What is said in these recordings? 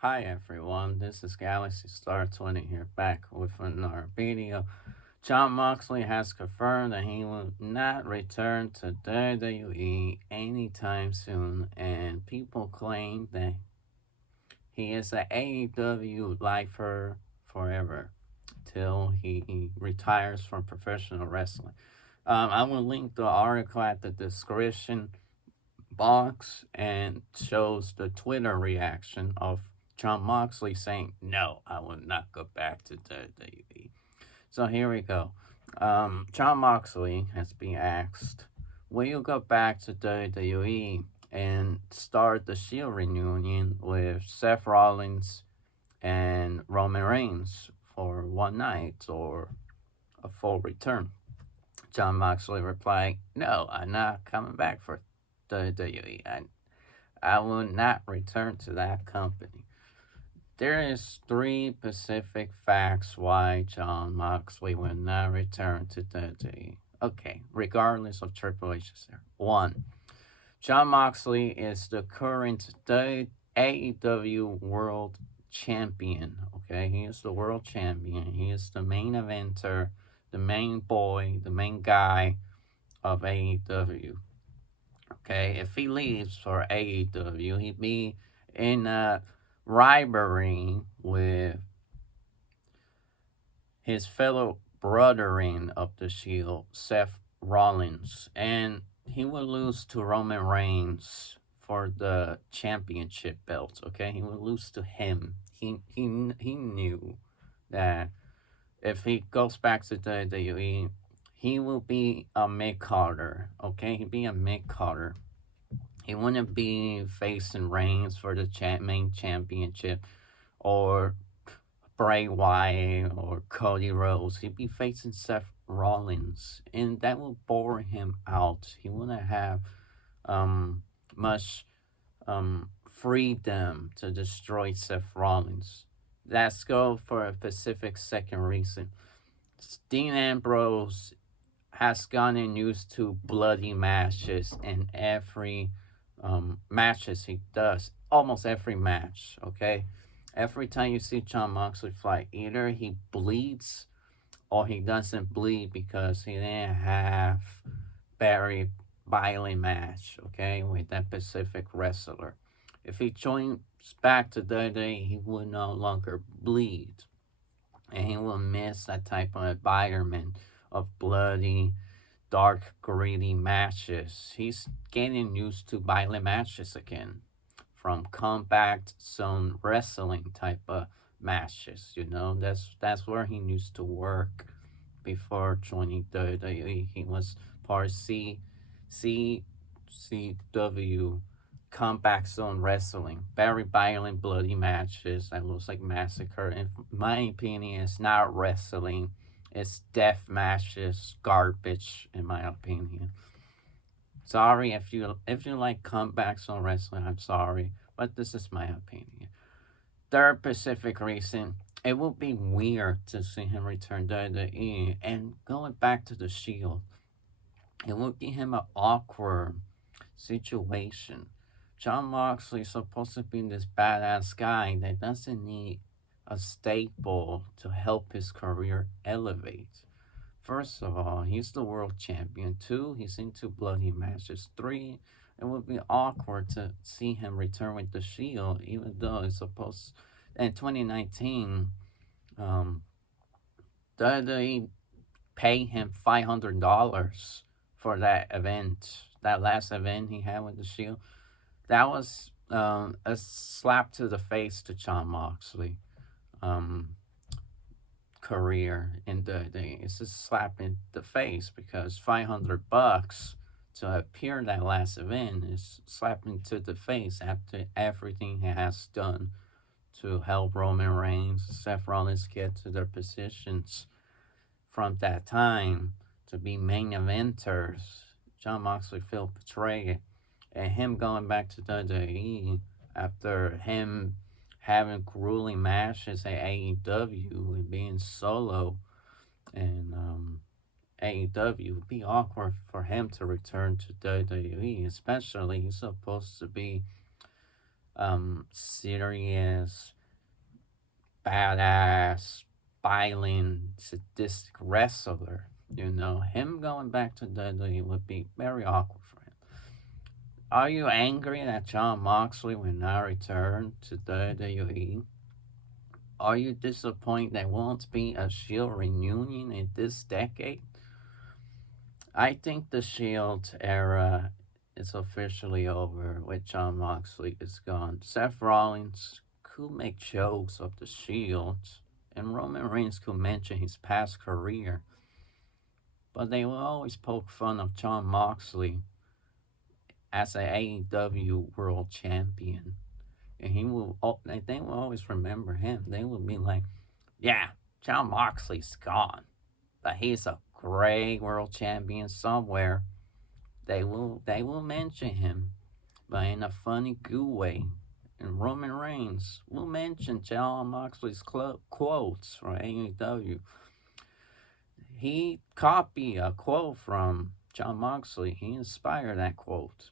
Hi everyone, this is Galaxy Star 20 here back with another video. Jon Moxley has confirmed that he will not return to WWE anytime soon, and people claim that he is an AEW lifer forever till he retires from professional wrestling. I will link the article at the description box and shows the Twitter reaction of Jon Moxley saying, "No, I will not go back to WWE." So here we go. Jon Moxley has been asked, "Will you go back to WWE and start the Shield reunion with Seth Rollins and Roman Reigns for one night or a full return?" Jon Moxley replied, "No, I'm not coming back for WWE. I will not return to that company." There is three specific facts why Jon Moxley will not return to WWE. Okay, regardless of Triple H's there. One, Jon Moxley is the current AEW World Champion. Okay, he is the World Champion. He is the main eventer, the main boy, the main guy of AEW. Okay, if he leaves for AEW, he'd be in a rivalry with his fellow brothering of the Shield, Seth Rollins, and he will lose to Roman Reigns for the championship belt. Okay, he will lose to him. He knew that if he goes back to WWE, he will be a mid Carter. Okay, he'd be a mid Carter. He wouldn't be facing Reigns for the main championship or Bray Wyatt or Cody Rhodes. He'd be facing Seth Rollins, and that will bore him out. He wouldn't have much freedom to destroy Seth Rollins. Let's go for a specific second reason. Dean Ambrose has gotten used to bloody matches in every matches he does. Almost every match, okay? Every time you see Jon Moxley fight, either he bleeds or he doesn't bleed because he didn't have very violent match, okay, with that specific wrestler. If he joins back to WWE, he will no longer bleed, and he will miss that type of environment of bloody, dark, gritty matches. He's getting used to violent matches again, from compact zone wrestling type of matches. That's where he used to work before joining WWE. He was part CCW, compact zone wrestling, very violent, bloody matches that looks like massacre. In my opinion, it's not wrestling. It's death matches, garbage. In my opinion, sorry if you like comebacks on wrestling. I'm sorry, but this is my opinion. Third specific reason, it would be weird to see him return to WWE and going back to the Shield. It would give him an awkward situation. Jon Moxley is supposed to be this badass guy that doesn't need a staple to help his career elevate. First of all, he's the world champion. Two, he's into bloody matches. Three, it would be awkward to see him return with the Shield, even though it's supposed in 2019, um, WWE pay him $500 for that event, that last event he had with the Shield. That was a slap to the face to Jon Moxley. Um, Career in the it's a slap in the face because $500 to appear in that last event is slapping to the face after everything he has done to help Roman Reigns, Seth Rollins get to their positions from that time to be main eventers. Jon Moxley felt betrayed, and him going back to WWE after him having grueling matches at AEW and being solo and AEW would be awkward for him to return to WWE, especially he's supposed to be serious, badass, violent, sadistic wrestler. You know, him going back to WWE would be very awkward for him. Are you angry that Jon Moxley will not return to WWE? Are you disappointed there won't be a Shield reunion in this decade? I think the Shield era is officially over with Jon Moxley is gone. Seth Rollins could make jokes of the Shield, and Roman Reigns could mention his past career, but they will always poke fun of Jon Moxley as a AEW World Champion, and they will always remember him. They will be like, "Yeah, Jon Moxley's gone, but he's a great World Champion somewhere." They will mention him, but in a funny, good way. And Roman Reigns will mention Jon Moxley's quotes from AEW. He copied a quote from Jon Moxley. He inspired that quote.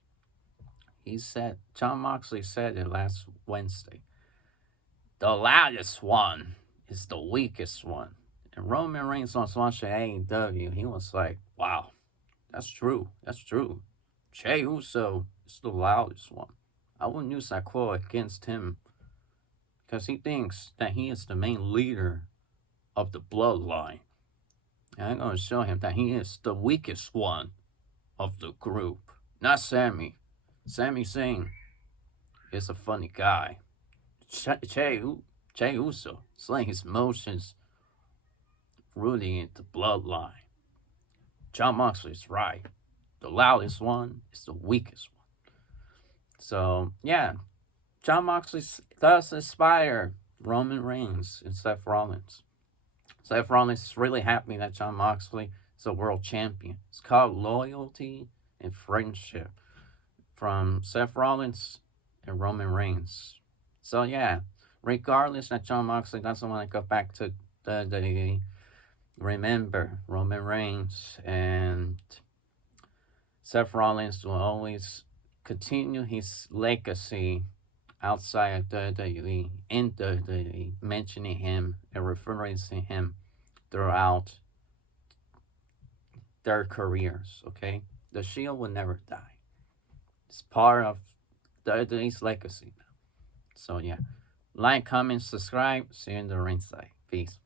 Jon Moxley said it last Wednesday. The loudest one is the weakest one. And Roman Reigns was watching AEW. He was like, wow, that's true. That's true. Jey Uso is the loudest one. I wouldn't use that quote against him because he thinks that he is the main leader of the bloodline. And I'm going to show him that he is the weakest one of the group, not Sammy. Sami Zayn is a funny guy. Jey Uso slaying his motions, rooting in the bloodline. Jon Moxley is right. The loudest one is the weakest one. So, yeah, Jon Moxley does inspire Roman Reigns and Seth Rollins. Seth Rollins is really happy that Jon Moxley is a world champion. It's called loyalty and friendship from Seth Rollins and Roman Reigns. So, yeah, regardless that Jon Moxley doesn't want to go back to WWE, remember Roman Reigns and Seth Rollins will always continue his legacy outside of WWE, in WWE, mentioning him and referencing him throughout their careers, okay? The Shield will never die. It's part of WWE's legacy now. So, yeah. Like, comment, subscribe. See you in the ringside. Peace.